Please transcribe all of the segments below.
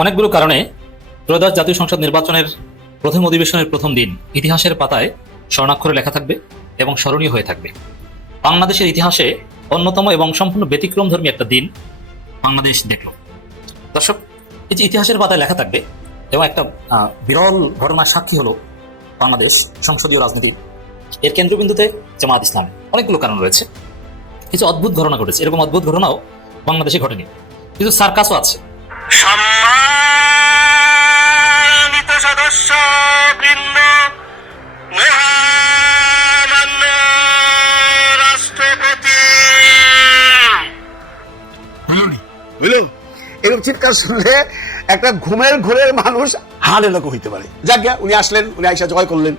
অনেকগুলো কারণে ত্রয়োদশ জাতীয় সংসদ নির্বাচনের প্রথম অধিবেশনের প্রথম দিন ইতিহাসের পাতায় স্বর্ণাক্ষরে লেখা থাকবে এবং স্মরণীয় হয়ে থাকবে। বাংলাদেশের ইতিহাসে অন্যতম এবং সম্পূর্ণ ব্যতিক্রমধর্মী একটা দিন বাংলাদেশ দেখল। দর্শক, এই যে ইতিহাসের পাতায় লেখা থাকবে এবং একটা বিরল ঘটনার সাক্ষী হলো বাংলাদেশ সংসদীয় রাজনীতি, এর কেন্দ্রবিন্দুতে জামায়াত ইসলাম। অনেকগুলো কারণ রয়েছে, কিছু অদ্ভুত ঘটনা ঘটেছে, এরকম অদ্ভুত ঘটনাও বাংলাদেশে ঘটেনি, কিছু সার্কাসও আছে। সম্মানিত সদস্যবৃন্দ, মহামান্য রাষ্ট্রপতি। বুঝলো, এরকম চিৎকার শুনলে একটা ঘুমের ঘোরের মানুষ হাড় এলাকা হইতে পারে। যাক গিয়া, উনি আসলেন, উনি আইসা জয় করলেন,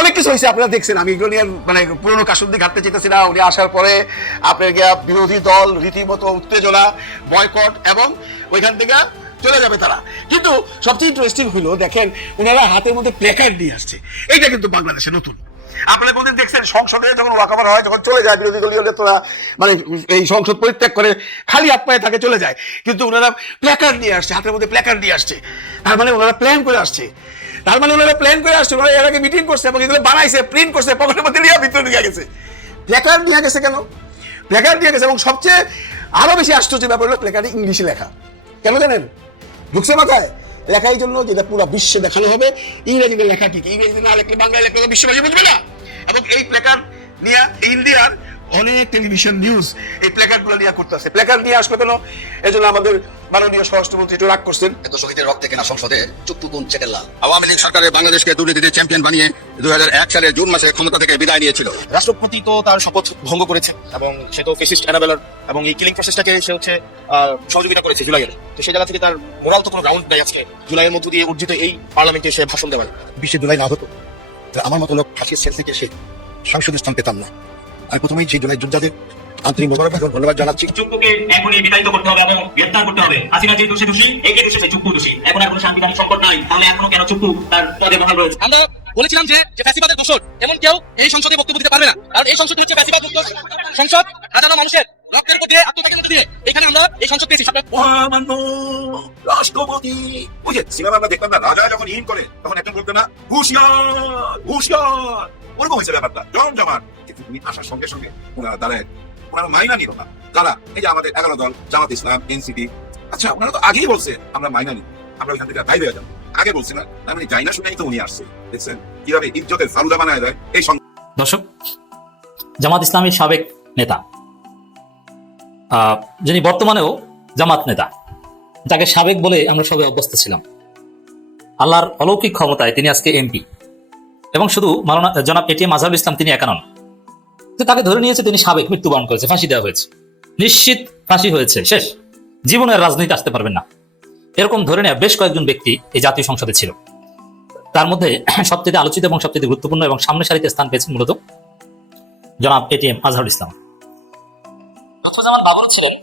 অনেক কিছু হয়েছে আপনারা দেখছেন। আমি এগুলো নিয়ে পুরোনো কাসুন্দি ঘাটতে চেতেছি না। উনি আসার পরে আপনার গিয়া বিরোধী দল রীতিমতো উত্তেজনা, বয়কট এবং ওইখান থেকে চলে যাবে তারা। কিন্তু সবচেয়ে ইন্টারেস্টিং হইলো, দেখেন উনারা হাতের মধ্যে প্ল্যাকার্ড নিয়ে আসছে। এইটা কিন্তু বাংলাদেশে নতুন। আপনারা কোনদিন দেখছেন সংসদে যখন ওয়াকওভার হয়, যখন চলে যায় বিরোধী দলীয় নেতারা, এই সংসদ পরিত্যাগ করে খালি হাত পায়ে থাকে চলে যায়, কিন্তু ওনারা প্ল্যাকার্ড নিয়ে আসছে, হাতের মধ্যে প্ল্যাকার্ড নিয়ে আসছে। তার মানে ওনারা প্ল্যান করে আসছে, ওনারা এর আগে মিটিং করছে এবং এগুলো বানাইছে, প্রিন্ট করছে, পকেটের মধ্যে নিয়ে ভিতরে নিয়ে গেছে। প্ল্যাকার্ড নিয়ে গেছে কেন? প্ল্যাকার্ড নিয়ে গেছে এবং সবচেয়ে আরো বেশি আশ্চর্য ব্যাপার হলো প্ল্যাকার্ডে ইংলিশে লেখা। কেন জানেন? ঢুকছে মাথায় লেখা এই জন্য, যেটা পুরো বিশ্বে দেখানো হবে ইংরেজিতে লেখা। কি ইংরেজিতে না লেখলে বাংলায় লেখলে বিশ্ববাসী বুঝবে না। এবং এই প্ল্যাকার্ড নিয়ে ইন্ডিয়ার অনেক টেলিভিশন নিউজ এই প্ল্যাকার্ড গুলো নিয়ে করতেছে। প্ল্যাকার্ড নিয়ে আসলো কেন? এই জন্য আমাদের মাননীয় স্বরাষ্ট্রমন্ত্রী একটু রাগ করছেন। এত শহীদের রক্তে কেনা সংসদে চুপ্পু কোন চেকের লাল। আওয়ামী লীগ সরকারের বাংলাদেশকে দুর্নীতিতে চ্যাম্পিয়ন বানিয়ে 2001 সালের জুন মাসে ক্ষমতা থেকে বিদায় নিয়েছিল। রাষ্ট্রপতি তো তার শপথ ভঙ্গ করেছে এবং সে তো ফেসিস্ট অ্যানাবেলার এবং এই কিলিং প্রসেসটাকে সে সহযোগিতা করেছে জুলাইয়ের। তো সেই জায়গা থেকে তার মোরাল তো কোনো গ্রাউন্ড নাই আজকে জুলাইয়ের মধ্য দিয়ে অর্জিত এই পার্লামেন্টে সে ভাষণ দেওয়ার। 20 জুলাই না হতো আমার মতো লোক ফাঁসির সেল থেকে সে সংসদের স্থান পেতাম না। আর প্রথমেই সেই জুলাই যোদ্ধাদের আন্তরিক ধন্যবাদ জানাচ্ছি। চুপ্পুকে এখনই বিতাড়িত করতে হবে এবং গ্রেফতার করতে হবে। হাসিনা যে দোষী, একে দোষী সে চুপ্পু দোষী। এখন সাংবিধানিক সংকট নাই, তাহলে এখনো কেন চুপ্পু তার পদে বহাল রয়েছে? আমরা বলেছিলাম যে ফ্যাসিবাদের দোষর এমন কেউ এই সংসদে বক্তব্য দিতে পারবে না, কারণ এই সংসদ হচ্ছে ফ্যাসিবাদ মুক্ত সংসদ। হাজারো মানুষের রক্তের উপর দিয়ে আত্মত্যাগের মধ্যে দিয়ে এখানে আমরা এই সংসদ পেয়েছি। মহামান্য রাষ্ট্রপতি। ওই যে সিনেমা আমরা দেখতাম না, রাজা যখন ইন করে তখন একজন বলতো না, হুঁশিয়ার হুঁশিয়ার, ওরকম হয়েছে ব্যাপারটা জমজমাট। কিন্তু তুমি আসার সঙ্গে সঙ্গে ওনারা দাঁড়ায়, ওনারা মাইনা নিল না। যারা এই যে আমাদের 11 দল, জামাত ইসলাম, এনসিপি, আচ্ছা ওনারা তো আগেই বলছে আমরা মাইনা নিই, আমরা ওইখান থেকে বাইরে হয়ে যাবো। আগে বলছে না, মানে যাই না শুনেই তো উনি আসছে। দেখছেন কিভাবে ইজ্জতের ফালুদা বানায় দেয় এই। দর্শক, জামাত ইসলামের সাবেক নেতা, যিনি বর্তমানেও জামাত নেতা, তাকে সাবেক বলে আমরা সবাই অভ্যস্ত ছিলাম। আল্লাহর অলৌকিক ক্ষমতায় তিনি আজকে এমপি, এবং শুধু মাওলানা জনাব এটিএম আজহারুল ইসলাম তিনি একা নন, তাকে ধরে নিয়েছে তিনি সাবেক, মৃত্যুবরণ করেছে, ফাঁসি দেওয়া হয়েছে, নিশ্চিত ফাঁসি হয়েছে, শেষ, জীবনের রাজনীতি আসতে পারবেন না, এরকম ধরে নেওয়া বেশ কয়েকজন ব্যক্তি এই জাতীয় সংসদে ছিল। তার মধ্যে সবচেয়ে আলোচিত এবং সবচেয়ে গুরুত্বপূর্ণ এবং সামনের সারিতে স্থান পেয়েছেন মূলত জনাব এটিএম আজহারুল ইসলাম। বাবর ছিলেন,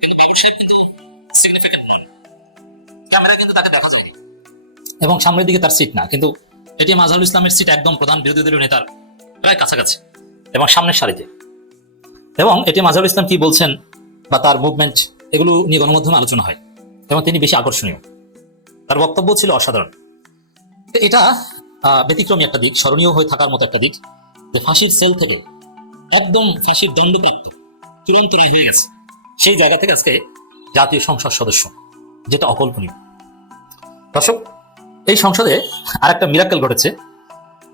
কিন্তু বাবর সাহেব কিন্তু সিগনিফিকেন্ট নন, ক্যামেরা কিন্তু তাকে দেখা যায় এবং সামনের দিকে তার সিট না, কিন্তু এটিএম আজহারুল ইসলামের সিট একদম প্রধান বিরোধী দলীয় নেতার প্রায় কাছাকাছি এবং সামনের সারিতে। এবং এটিএম আজহারুল ইসলাম কি বলছেন বা তার মুভমেন্ট, এগুলো নিয়ে গণমাধ্যমে আলোচনা হয় এবং তিনি বেশি আকর্ষণীয়, তার বক্তব্য ছিল অসাধারণ। এটা ব্যতিক্রমী একটা দিক, স্মরণীয় হয়ে থাকার মতো একটা দিক, যে ফাঁসির সেল থেকে একদম ফাঁসির দণ্ডপ্রাপ্ত চূড়ান্ত রায় হয়ে গেছে, সেই জায়গা থেকে আজকে জাতীয় সংসদ সদস্য, যেটা অকল্পনীয়। দর্শক, এই সংসদে আরেকটা মিরাক্কেল ঘটেছে,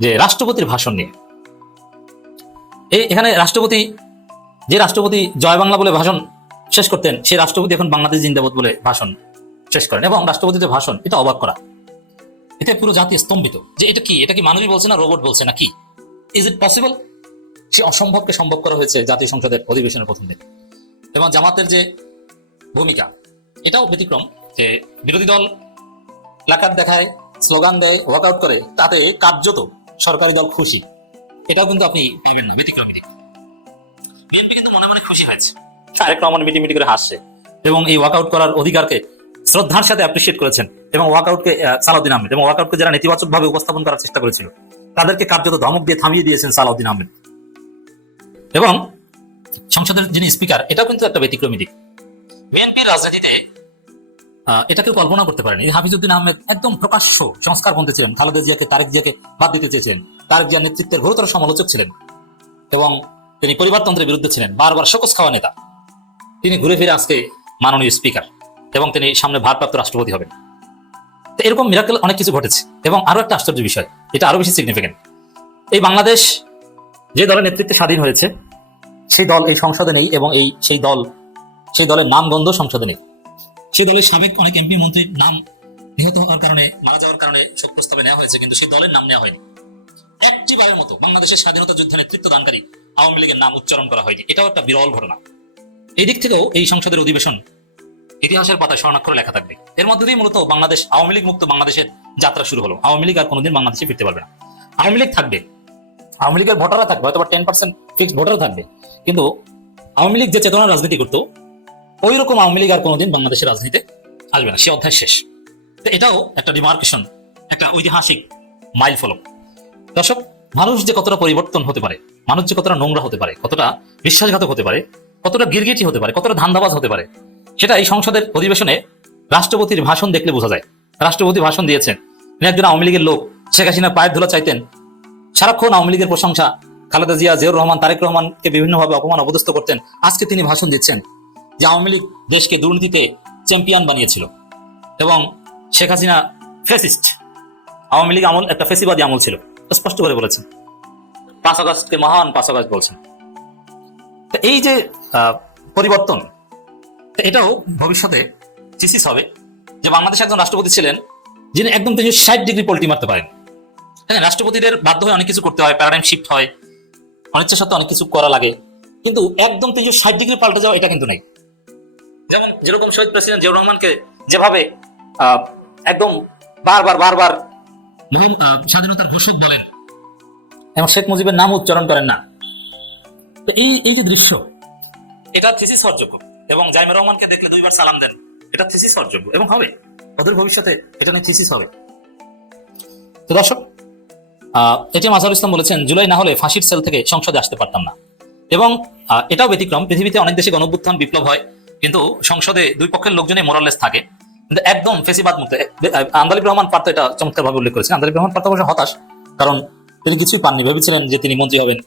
যে রাষ্ট্রপতির ভাষণ নিয়ে। এখানে যে রাষ্ট্রপতি জয় বাংলা বলে ভাষণ শেষ করতেন, সেই রাষ্ট্রপতি এখন বাংলাদেশ জিন্দাবাদ বলে ভাষণ শেষ করেন। এবং রাষ্ট্রপতির যে ভাষণ, এটা অবাক করা, এতে পুরো জাতি স্তম্ভিত, যে এটা কি মানুষই বলছে না, রোবট বলছে না, কি ইজ ইট পসিবল? সে অসম্ভবকে সম্ভব করা হয়েছে জাতীয় সংসদের অধিবেশনের প্রথম দিন। এবং জামাতের যে ভূমিকা, এটাও ব্যতিক্রম, যে বিরোধী দল প্ল্যাকার্ড দেখায়, স্লোগান দেয়, ওয়াকআউট করে, তাতে কার্যত সরকারি দল খুশি, এটাও কিন্তু আপনি পাবেন না, ব্যতিক্রমী দিক। বিএনপি কিন্তু মনে মনে খুশি হয়েছে, আরেক রহমান মিটি করে হাসছে এবং এই ওয়াকআউট করার অধিকারকে শ্রদ্ধার সাথে অ্যাপ্রিসিয়েট করেছেন। এবং ওয়াকআউটকে সালাউদ্দিন আহমেদ, এবং ওয়াকআউটকে যারা নেতিবাচক ভাবে উপস্থাপন করার চেষ্টা করেছিল, তাদেরকে কার্যত ধমক দিয়ে থামিয়ে দিয়েছেন সালাউদ্দিন আহমেদ। এবং সংসদের যিনি স্পিকার, এটাও কিন্তু একটা ব্যতিক্রমী দিক। বিএনপির রাজনীতিতে এটা কেউ কল্পনা করতে পারেনি। হাফিজউদ্দিন আহমেদ একদম প্রকাশ্য সংস্কারপন্থী ছিলেন, খালেদা জিয়াকে তারেক জিয়াকে বাদ দিতে চেয়েছিলেন, তারেক জিয়ার নেতৃত্বের ঘোরতর সমালোচক ছিলেন এবং তিনি পরিবারতন্ত্রের বিরুদ্ধে ছিলেন, বারবার শোকজ খাওয়া নেতা। তিনি ঘুরে ফিরে আজকে মাননীয় স্পিকার এবং তিনি সামনে ভারপ্রাপ্ত রাষ্ট্রপতি হবেন। তো এরকম মিরাকেল অনেক কিছু ঘটেছে। এবং আরো একটা আশ্চর্য বিষয়, এটা আরো বেশি সিগনিফিকেন্ট, এই বাংলাদেশ যে দলের নেতৃত্বে স্বাধীন হয়েছে সেই দল এই সংসদে নেই এবং সেই দলের নাম গন্ধ সংসদে নেই। সেই দলের সাবেক অনেক এমপি মন্ত্রীর নাম নিহত হওয়ার কারণে, মারা যাওয়ার কারণে শোক প্রস্তাবে নেওয়া হয়েছে, কিন্তু সেই দলের নাম নেওয়া হয়নি। একটিবারের মতো বাংলাদেশের স্বাধীনতা যুদ্ধে নেতৃত্ব দানকারী আওয়ামী লীগের নাম উচ্চারণ করা হয়নি। এটাও একটা বিরল ঘটনা। এই দিক থেকেও এই সংসদের অধিবেশন ইতিহাসের পাতায় স্বর্ণাক্ষরে লেখা থাকবে। এর মধ্যে দিয়ে মূলত বাংলাদেশ আওয়ামী লীগ মুক্ত বাংলাদেশের যাত্রা শুরু হলো। আওয়ামী লীগ আর কোনোদিন বাংলাদেশে ফিরতে পারবে না। আওয়ামী লীগ থাকবে, আওয়ামী লীগের ভোটাররা থাকবে, হয়তো 10% ফিক্সড ভোটার থাকবে, কিন্তু আওয়ামী লীগ যে চেতনার রাজনীতি করতো ওই রকম আওয়ামী লীগ আর কোনোদিন বাংলাদেশের রাজনীতিতে আসবে না। সে অধ্যায় শেষ। তো এটাও একটা ডিমার্কেশন, একটা ঐতিহাসিক মাইল ফলক। দর্শক, মানুষ যে কতটা পরিবর্তন হতে পারে, মানুষ যে কতটা নোংরা হতে পারে, কতটা বিশ্বাসঘাতক হতে পারে, কতটা গিরগিটি হতে পারে, কতটা ধান্দাবাজ হতে পারে, সেটা এই সংসদের অধিবেশনে রাষ্ট্রপতির ভাষণ দেখলে বোঝা যায়। রাষ্ট্রপতি ভাষণ দিয়েছেন, তিনি একজন আওয়ামী লীগের লোক, শেখ হাসিনার পায়ের ধুলা চাইতেন, সারাক্ষণ আওয়ামী লীগের প্রশংসা, খালেদা জিয়া, জিয়াউর রহমান, তারেক রহমানকে বিভিন্নভাবে অপমান অপদস্থ করতেন। আজকে তিনি ভাষণ দিচ্ছেন যে আওয়ামী লীগ দেশকে দুর্নীতিতে চ্যাম্পিয়ন বানিয়েছিল এবং শেখ হাসিনা ফেসিস্ট, আওয়ামী লীগ আমল একটা ফেসিবাদী আমল ছিল, স্পষ্ট করে বলেছেন। 5 আগস্টকে মহান 5 আগস্ট বলছেন। তো এই যে পরিবর্তন, এটাও ভবিষ্যতে থিসিস হবে যে বাংলাদেশে একজন রাষ্ট্রপতি ছিলেন যিনি একদম 60 ডিগ্রি পল্টি মারতে পারেন। হ্যাঁ, রাষ্ট্রপতিদের বাধ্য হয়ে অনেক কিছু করতে হয়, প্যারাডাইম শিফট হয়, অনিচ্ছা সত্ত্বে অনেক কিছু করা লাগে, কিন্তু একদম 60 ডিগ্রি পাল্টে যাওয়া এটা কিন্তু নাই। যেরকম শহীদ প্রেসিডেন্ট জিয়াউর রহমানকে যেভাবে একদম বারবার স্বাধীনতার ঘোষক বলেন এবং শেখ মুজিবের নাম উচ্চারণ করেন না, তো এই যে দৃশ্য, এটা থিসিস হওয়ার যোগ্য। এবং জাইমুর রহমানকে দেখলে 2 বার সালাম দেন, এটা থিসিস হওয়ার যোগ্য এবং হবে, ওদের ভবিষ্যতে এটা নিয়ে থিসিস হবে। তো দর্শক, এটিএম আজহারুল ইসলাম বলেছেন, জুলাই না হলে ফাঁসির সেল থেকে সংসদে আসতে পারতাম না। এবং এটাও ব্যতিক্রম, পৃথিবীতে অনেক দেশে গণঅভ্যুত্থান বিপ্লব হয় কিন্তু সংসদে দুই পক্ষের লোকজনই মোরাললেস থাকে, কিন্তু একদম ফেসিবাদ মুক্ত। আন্দালিব রহমান পার্থ এটা চমৎকার ভাবে উল্লেখ করেছেন। আন্দালিব রহমান পার্থ অবশ্য হতাশ, কারণ তিনি কিছুই পাননি। ভেবেছিলেন যে তিনি মন্ত্রী হবেন,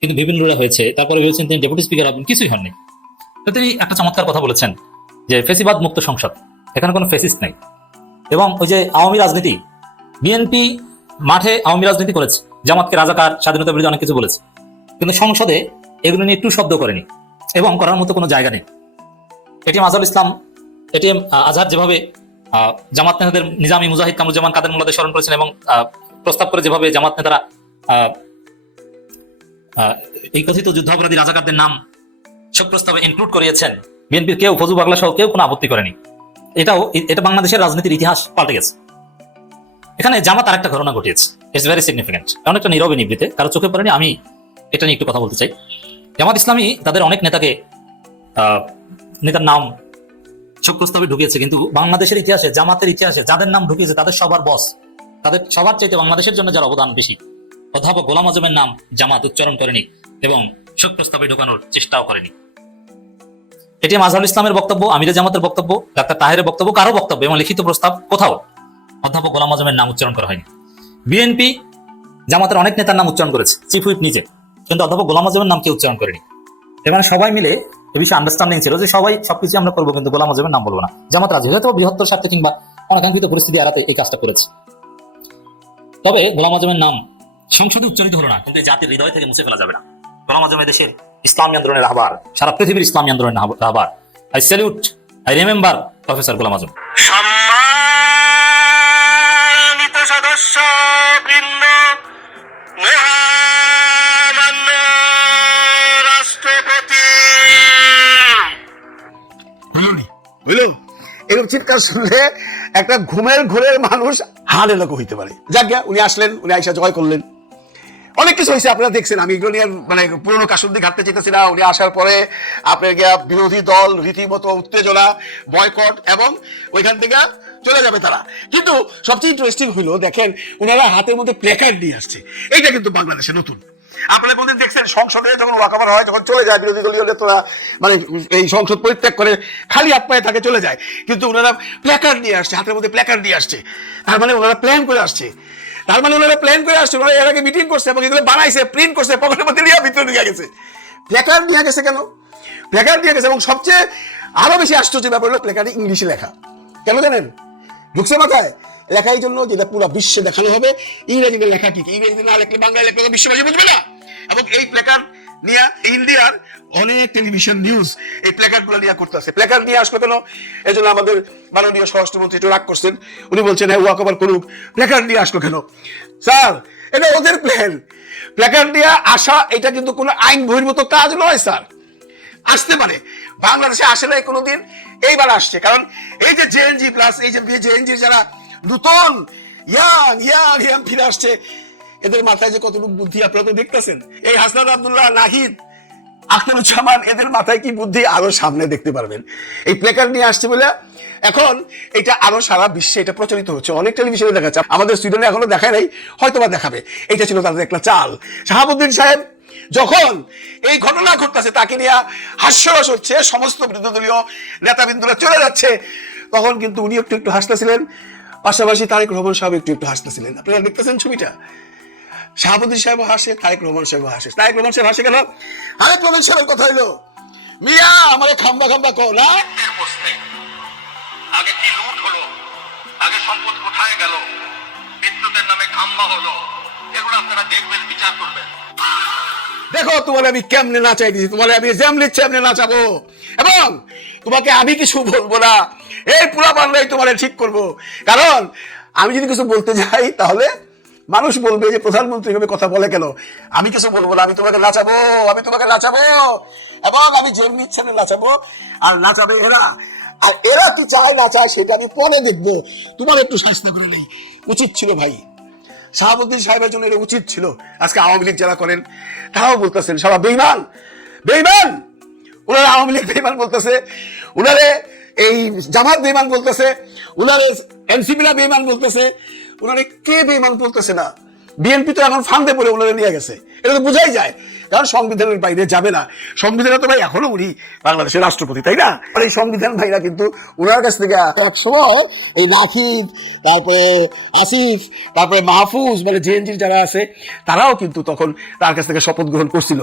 কিন্তু বিভিন্ন হয়েছে, তারপরে ভেবেছেন তিনি ডেপুটি স্পিকার হবেন, কিছুই হননি। তো তিনি একটা চমৎকার কথা বলেছেন যে ফেসিবাদ মুক্ত সংসদ, এখানে কোনো ফেসিস্ট নেই। এবং ওই যে আওয়ামী রাজনীতি, বিএনপি মাঠে আওয়ামী রাজনীতি করেছে, জামাতকে রাজাকার, স্বাধীনতা বিরোধী অনেক কিছু বলেছে, কিন্তু সংসদে এগুলো নিয়ে একটু শব্দ করেনি এবং করার মতো কোনো জায়গা নেই। এটিএম আজহারুল ইসলাম, এটিএম আজহার যেভাবে জামাত নেতাদের নিজামী, মুজাহিদ, কামরুজ্জামান, কাদের মোল্লাদের স্মরণ করেছেন এবং প্রস্তাব করে যেভাবে জামাত নেতারা এই কথিত যুদ্ধাপরাধী রাজাকারদের নাম শোক প্রস্তাবে ইনক্লুড করিয়েছেন, বিএনপির কেউ, ফজু বাগলা সহ কেউ কোনো আপত্তি করেনি। এটা বাংলাদেশের রাজনীতির ইতিহাস পাল্টে গেছে। এখানে জামাত আরেকটা ঘটনা ঘটিয়েছে, ইটস ভেরি সিগনিফিকেন্ট, অনেকটা নীরবে নিবৃতে, কারো চোখে পড়েনি। আমি এটা নিয়ে একটু কথা বলতে চাই। জামাত ইসলামী তাদের অনেক নেতার নাম শোক প্রস্তাবে ঢুকিয়েছে, কিন্তু বাংলাদেশের ইতিহাসে, জামাতের ইতিহাসে যাদের নাম ঢুকিয়েছে তাদের সবার বস, তাদের সবার চাইতে বাংলাদেশের জন্য যার অবদান বেশি, অধ্যাপক গোলাম আজমের নাম জামাত উচ্চারণ করেনি এবং শোক প্রস্তাবে ঢোকানোর চেষ্টাও করেনি। এটিএম আজহারুল ইসলামের বক্তব্য, আমিরে জামাতের বক্তব্য, ডাক্তার তাহেরের বক্তব্য, কারো বক্তব্য এবং লিখিত প্রস্তাব কোথাও অধ্যাপক গোলাম আজমের নাম উচ্চারণ করা হয়নি। বিএনপি জামাতের অনেক নেতার নাম উচ্চারণ করেছে, চিফ হুইপ নিজে, কিন্তু অধ্যাপক গোলাম আজমের নাম কেউ উচ্চারণ করেনি। এখানে সবাই মিলে এ বিষয়ে আন্ডারস্ট্যান্ডিং ছিল যে সবাই সবকিছু আমরা করবো, কিন্তু গোলাম আজমের নাম বলবো না। জামাত রাজি, হয়তো বৃহত্তর স্বার্থে কিংবা অনাকাঙ্ক্ষিত পরিস্থিতি এড়াতে এই কাজটা করেছে। তবে গোলাম আজমের নাম সংসদে উচ্চারিত হলো না, কিন্তু জাতির হৃদয় থেকে মুছে ফেলা যাবে না। গোলাম আজম দেশের ইসলামী আন্দোলনের রাহবার, সারা পৃথিবীর ইসলামী আন্দোলনের রাহবার। I salute, I remember Professor Golam Azam. সম্মানিত সদস্য বৃন্দ, মহামান্য রাষ্ট্রপতি। বুঝলো, এরকম চিৎকার শুনলে একটা ঘুমের ঘোরের মানুষ হার এলাকা হইতে পারে। যাক গিয়া, উনি আসলেন, উনি আইসা জয় করলেন, অনেক কিছু হয়েছে, আপনারা দেখছেন। আমি এগুলো নিয়ে মানে পুরোনো কাশুর দিয়ে ঘাটতে চেতেছি না। উনি আসার পরে আপনার গিয়া বিরোধী দল রীতিমতো উত্তেজনা, বয়কট, এবং ওইখান থেকে চলে যাবে তারা। কিন্তু সবচেয়ে ইন্টারেস্টিং হইলো, দেখেন ওনারা হাতের মধ্যে প্ল্যাকার্ড নিয়ে আসছে। এইটা কিন্তু বাংলাদেশে নতুন। আপনারা কোনদিন দেখছেন সংসদে যখন ওয়াকওভার হয়, যখন চলে যায় বিরোধী দলীয় নেতারা, মানে এই সংসদ পরিত্যাগ করে খালি হাত পায়ে থাকে চলে যায়, কিন্তু ওনারা প্ল্যাকার্ড নিয়ে আসছে, হাতের মধ্যে প্ল্যাকার্ড নিয়ে আসছে। তার মানে ওনারা প্ল্যান করে আসছে, ওনারা এর আগে মিটিং করছে এবং এগুলো বানাইছে, প্রিন্ট করছে, পকেটের মধ্যে নিয়ে ভিতরে নিয়ে গেছে। প্ল্যাকার্ড নিয়ে গেছে কেন? প্ল্যাকার্ড নিয়ে গেছে, এবং সবচেয়ে আরো বেশি আশ্চর্য ব্যাপার হলো প্ল্যাকার্ডে ইংলিশে লেখা। কেন জানেন? ঢুকছে মাথায়? লেখা এই জন্য যেটা পুরো বিশ্বে দেখানো হবে ইংরেজিতে লেখা কি, ইংরেজিতে না লেখলে বাংলায় লেখলে বিশ্ববাসী বুঝবে না। এবং এই প্ল্যাকার্ড নিয়ে ইন্ডিয়ার অনেক টেলিভিশন নিউজ এই প্ল্যাকার্ড গুলো নিয়ে করতেছে। প্ল্যাকার্ড নিয়ে আসলো কেন? এই জন্য আমাদের মাননীয় স্বরাষ্ট্রমন্ত্রী একটু রাগ করছেন, উনি বলছেন হ্যাঁ ওয়াকওভার করুক, প্ল্যাকার্ড নিয়ে আসলো কেন? স্যার, এটা ওদের প্ল্যান। প্ল্যাকার্ড নিয়ে আসা এটা কিন্তু কোনো আইন বহির্ভূত কাজ নয় স্যার। আসতে পারে, বাংলাদেশে আসে নাই কোনোদিন, এইবার আসছে। কারণ এই যে জেএনজি প্লাস এই যে জেএনজি যারা নতুন ইয়াং ফিরে আসছে, এদের মাথায় যে কতটুকু বুদ্ধি আপনারা তো দেখতেছেন। এই হাসনাত আব্দুল্লাহ, নাহিদ, আখতারুজ্জামান, এদের মাথায় কি বুদ্ধি আরো সামনে দেখতে পারবেন। এই প্ল্যাকার্ড নিয়ে আসছে বলে এখন এটা আরো সারা বিশ্বে এটা প্রচারিত হচ্ছে, অনেক টেলিভিশনে দেখাচ্ছে। আমাদের সুইডেনে এখনো দেখায় নাই, হয়তোবা দেখাবে। এটা ছিল তাদের একটা চাল। শাহাবুদ্দিন সাহেব যখন এই ঘটনা ঘটতেছে, তাকে নিয়ে হাস্যরস হচ্ছে, সমস্ত বিরোধী দলীয় নেতাবৃন্দরা চলে যাচ্ছে, তখন কিন্তু উনি একটু একটু হাসতেছিলেন, পাশাপাশি তারেক রহমান সাহেব একটু একটু হাসতেছিলেন। আপনারা দেখতেছেন ছবিটা, শাহাবুদ্দিন সাহেব হাসে, তারেক রহমান সাহেব হাসে। তারেক রহমান সাহেব হাসে কেন? তারেক রহমান সাহেবের কথা হইলো, মিয়া আমাকে খাম্বা খাম্বা কো না। আগে কি লুট হলো, আগে সম্পদ কোথায় গেল, বিদ্যুতের নামে খাম্বা হলো, এগুলো আপনারা দেখবেন, বিচার করবেন। দেখো তোমার আমি কেমনে নাচাই দিয়েছি, তোমার আমি যেমনি চেমনে নাচাবো, এবং তোমাকে আমি কিছু বলবো না, এই পুরা বাংলায় তোমার ঠিক করবো। কারণ আমি যদি কিছু বলতে যাই তাহলে মানুষ বলবে যে প্রধানমন্ত্রী ভাবে কথা বলে কেন। আমি কিছু বলবো না, আমি তোমাকে নাচাবো, এবং আমি যেমনি ইচ্ছা নাচাবো, আর নাচাবে এরা। আর এরা কি চায় না চায় সেটা আমি পরে দেখবো। তোমার একটু শাস্তি করে নেই উচিত ছিল ভাই। শাহাবুদ্দিন সাহেবের জন্য এটা উচিত ছিল। আজকে আওয়ামী লীগ যারা করেন তারাও বলতেছেন সবাই বেঈমান, ওনারা আওয়ামী লীগ বেঈমান বলতেছে, উনারে এই জামাত বেঈমান বলতেছে, উনারে এনসিপিরা বেঈমান বলতেছে, উনারে কে বেঈমান বলতেছে না? বিএনপি তো এখন ফান্দে পড়ে ওনারা নিয়ে গেছে, এটা তো বোঝাই যায়। কারণ সংবিধানের বাইরে যাবে না। সংবিধানে তো ভাই এখনো উনি বাংলাদেশের রাষ্ট্রপতি, তাই না? আর এই সংবিধান ভাইরা কিন্তু ওনার কাছ থেকে একসময় এই নাহিদ, তারপরে আসিফ, তারপরে মাহফুজ, মানে জেএনজির যারা আছে তারাও কিন্তু তখন তার কাছ থেকে শপথ গ্রহণ করছিল।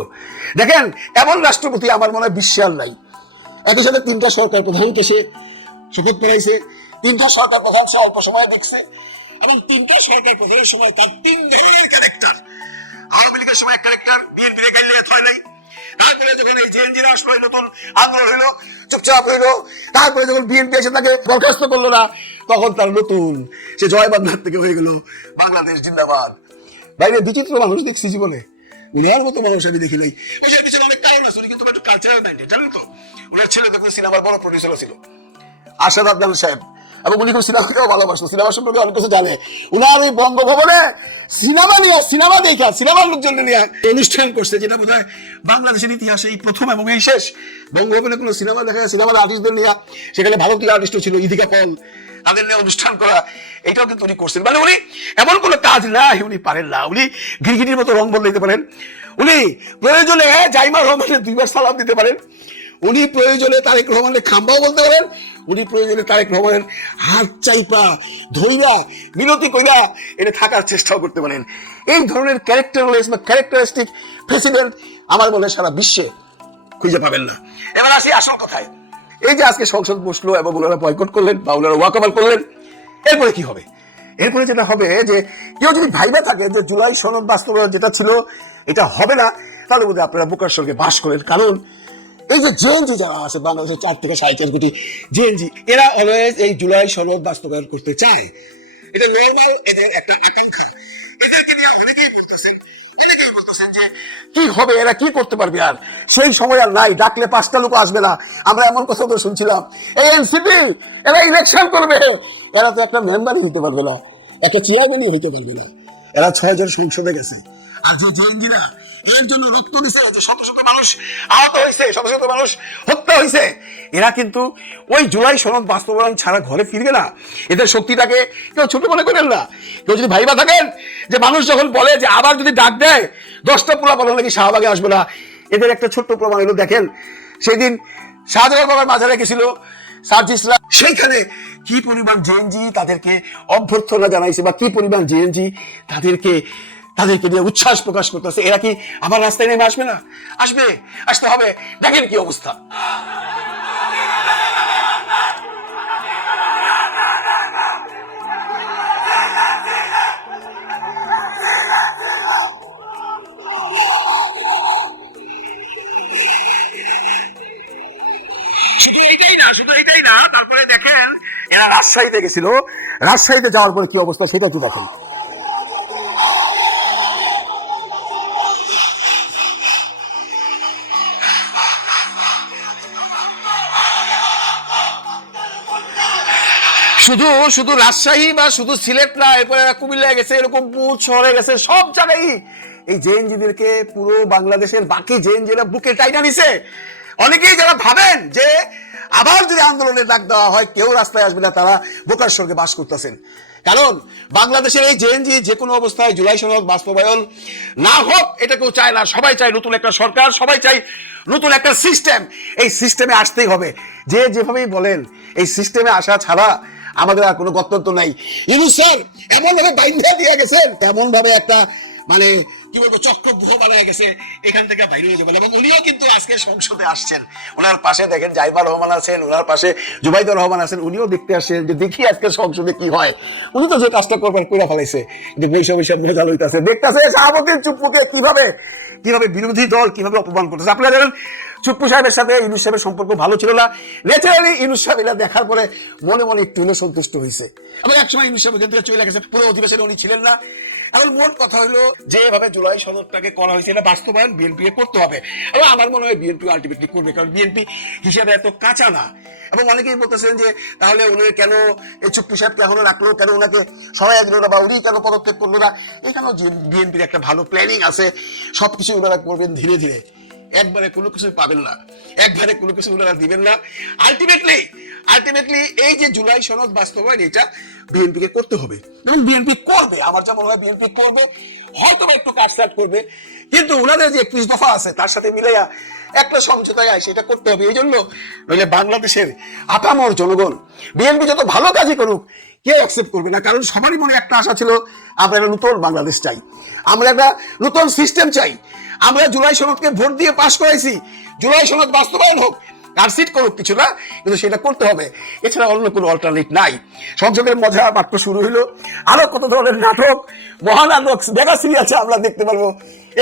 দেখেন, এমন রাষ্ট্রপতি আমার মনে হয় বিশ্বে আর নাই। একই সাথে 3টা সরকার প্রধানকে সে শপথ করাইছে, 3টা সরকার প্রধান সে অল্প সময়ে দেখছে, এবং 3টা সরকার প্রধানের সময় তার 3 ধরনের ক্যারেক্টার। আওয়ামী লীগের সময় এক ক্যারেক্টার, বিএনপির গাইলে হয় নাই। তারপরে যখন এই জেএনজিরা আসলো, নতুন আন্দোলন হইলো, চুপচাপ হইলো। তারপরে যখন বিএনপি এসে তাকে বরখাস্ত করলো না, তখন তার নতুন সে জয় বাংলার থেকে হয়ে গেল বাংলাদেশ জিন্দাবাদ। বাইরে বিচিত্র মানুষ দেখছি জীবনে, উনার মতো মানুষ আমি দেখি নাই। ওই যে পিছনে অনেক কারণ আছে, উনি কিন্তু একটু কালচারাল মাইন্ডেড, জানেন তো? ওনার ছেলে দেখুন সিনেমার বড় প্রডিউসার ছিল, আরশাদ আদনান সাহেব, এবং উনি খুব সিনেমাকেও ভালোবাসতো, সিনেমা সম্পর্কে অনেক কিছু জানে। উনার ওই বঙ্গভবনে সিনেমা দেখা সিনেমার লোকজন নিয়ে অনুষ্ঠান করছে, যেটা বোধ হয় বাংলাদেশের ইতিহাসে এই প্রথম এবং এই শেষ। বঙ্গভবনে কোনো সিনেমা দেখা, সিনেমার আর্টিস্টদের নিয়ে, সেখানে ভারতীয় আর্টিস্টও ছিল, ইদিকা পল, তাদের নিয়ে অনুষ্ঠান করা, এটাও কিন্তু উনি করছেন। মানে উনি এমন কোনো কাজ নাই উনি পারেন না। উনি গিরগিটির মতো রং বদলাইতে পারেন, উনি প্রয়োজনে জাইমা রহমানের 2বার সালাম দিতে পারেন, উনি প্রয়োজনে তারেক রহমানের খাম্বাও বলতে পারেন, উনি প্রয়োজনে তারেক রহমানের হাত চাইপা ধইরা মিনতি কইরা এটা থাকার চেষ্টাও করতে পারেন। এই ধরনের ক্যারেক্টারলেস বা ক্যারেক্টারিস্টিক প্রেসিডেন্ট আমার মনে সারা বিশ্বে খুঁজে পাবেন না। এবার আসি আসল কথায়। এই যে আজকে সংসদ বসলো এবং ওনারা বয়কট করলেন বা ওনারা ওয়াকওভার করলেন, এরপরে কি হবে? এরপরে যেটা হবে যে কেউ যদি ভাইবা থাকে যে জুলাই সনদ বাস্তবায়ন যেটা ছিল এটা হবে না, তাহলে বোধহয় আপনারা বোকার সঙ্গে বাস করেন। কারণ এই যে জেএনজি যারা আছে বাংলাদেশের 4 থেকে 4.5 কোটি জেএনজি, এরা অলওয়েজ এই জুলাই সনদ বাস্তবায়ন করতে চায়। এটা নর্মাল এদের একটা আকাঙ্ক্ষা। এদেরকে নিয়ে অনেকেই বলতেছেন যে কি হবে, এরা কি করতে পারবে, আর সেই সময় আর নাই, ডাকলে 5টা লোক আসবে না। আমরা এমন কথা তো শুনছিলাম, এই এনসিপি এরা ইলেকশন করবে, এরা তো একটা মেম্বারই হতে পারবে না, একটা চেয়ারম্যানই হতে পারবে না। এরা 6 জন সংসদে গেছে। আর যে জেএনজিরা এর জন্য রক্ত দিছে, যে শত শত মানুষ আহত হয়েছে, শত শত মানুষ হত্যা হয়েছে, এরা কিন্তু ওই জুলাই সনদ বাস্তবায়ন ছাড়া ঘরে ফিরবে না। এদের শক্তিটাকে কেউ ছোট মনে করেন না। কেউ যদি ভাইবা থাকেন যে মানুষ যখন বলে যে আবার যদি ডাক দেয় 10টা পোলা পালন নাকি শাহবাগে আসবে না, এদের একটা ছোট্ট প্রমাণ হলো দেখেন সেই দিন শাহজালাল বাবার মাজারে গেছিল সার্জিসরা, সেইখানে কি পরিমাণ জেএনজি তাদেরকে অভ্যর্থনা জানাইছে, বা কি পরিমাণ জেএনজি তাদেরকে নিয়ে উচ্ছ্বাস প্রকাশ করতেছে। এরা কি আবার রাস্তায় নেমে আসবে না? আসবে, আসতে হবে। দেখেন কি অবস্থা। শুধু এটাই না, তারপরে দেখেন এরা রাজশাহীতে গেছিল, রাজশাহীতে যাওয়ার পরে কি অবস্থা সেটা একটু দেখেন। শুধু রাজশাহী বা শুধু সিলেট না, এরপরে কুমিল্লায় গেছে, এরকম বহুত শহরে গেছে, সব জায়গায় এই জেএনজিদেরকে পুরো বাংলাদেশের বাকি জেএনজিরা বুকে টাইনা নিছে। অনেকেই যারা ভাবেন যে আবার যদি আন্দোলনের ডাক দেওয়া হয় কেউ রাস্তায় আসবে না, তারা বোকার স্বর্গে বাস করতেছেন। কারণ বাংলাদেশের এই জেএনজি যে কোনো অবস্থায় জুলাই সনদ বাস্তবায়ন না হোক এটা কেউ চায় না। সবাই চায় নতুন একটা সরকার, সবাই চায় নতুন একটা সিস্টেম। এই সিস্টেমে আসতেই হবে। যে যেভাবেই বলেন এই সিস্টেমে আসা ছাড়া আমাদের আর কোনো গত্যন্তর নাই। ইউনূস স্যার এমন ভাবে বাইন্ধা দিয়ে গেছেন, এমন ভাবে একটা মানে কি বলবো চক্রব্যূহ বানায় গেছে, এখান থেকে বাইরে হয়ে যাবেন। এবং উনিও কিন্তু আজকে সংসদে আসছেন, ওনার পাশে দেখেন জাইমা রহমান আছেন, ওনার পাশে জুবাইদুর রহমান আছেন, উনিও দেখতে আসেন যে দেখি আজকে সংসদে কি হয়। উনি তো যে কাজটা করবার করে ফেলাইছে, কিন্তু বৈষম্য রেজাল্ট হইতাছে, দেখতেছে শাহাবুদ্দিন চুপ্পুকে কিভাবে বিরোধী দল কিভাবে অপমান করতেছে। আপনারা জানেন চুপ্পু সাহেবের সাথে ইউনূস সাহেবের সম্পর্ক ভালো ছিল না। ন্যাচারালি ইউনূস সাহেব এটা দেখার পরে মনে মনে একটু হলেও সন্তুষ্ট হয়েছে। এবং একসময় ইউনূস সাহেব এখান থেকে চলে গেছে, পুরো অধিবেশনে উনি ছিলেন না। এখন মোট কথা হলো যেভাবে জুলাই সনদটাকে করা হয়েছে এটা বাস্তবায়ন বিএনপি করতে হবে। এবং আমার মনে হয় বিএনপি আলটিমেটলি করবে, কারণ বিএনপি হিসাবে এত কাঁচা না। এবং অনেকেই বলতেছেন যে তাহলে উনি কেন এই চুপ্পু সাহেবকে এখনো রাখলো, কেন ওনাকে সরাই দিল না, বা উনি কেন পদক্ষেপ করলো না। এখানেও বিএনপির একটা ভালো প্ল্যানিং আছে, সবকিছু ওনারা করবেন ধীরে ধীরে, একবারে কোনো কিছু পাবেন না, একবারে কোনো কিছু ওনারা দিবেন না। আলটিমেটলি এই যে জুলাই সনদ বাস্তবায়ন এটা বিএনপিকে করতে হবে, এবং বিএনপি করবে। আমার যা মনে হয় বিএনপি করবে, হয়তো একটু কাটছাট করবে, কিন্তু ওনাদের যে 31 দফা আছে তার সাথে মিলাইয়া একটা সমঝোতায় আসে এটা করতে হবে। এই জন্য নইলে বাংলাদেশের আপামর জনগণ বিএনপি যত ভালো কাজই করুক কেউ অ্যাকসেপ্ট করবে না। কারণ সবারই মনে একটা আশা ছিল আমরা একটা নতুন বাংলাদেশ চাই, আমরা একটা নতুন সিস্টেম চাই। আমরা জুলাই সনদকে ভোট দিয়ে পাশ করাইছি, জুলাই সনদ বাস্তবায়ন হোক, কারসিট করুক কিছু না, কিন্তু সেটা করতে হবে। এছাড়া অন্য কোনো অল্টারনেট নাই। সংসদের মজা মাত্র শুরু হইলো, আরো কত ধরনের নাটক, মহানাটক, মেগা সিরিয়াল আমরা দেখতে পারবো।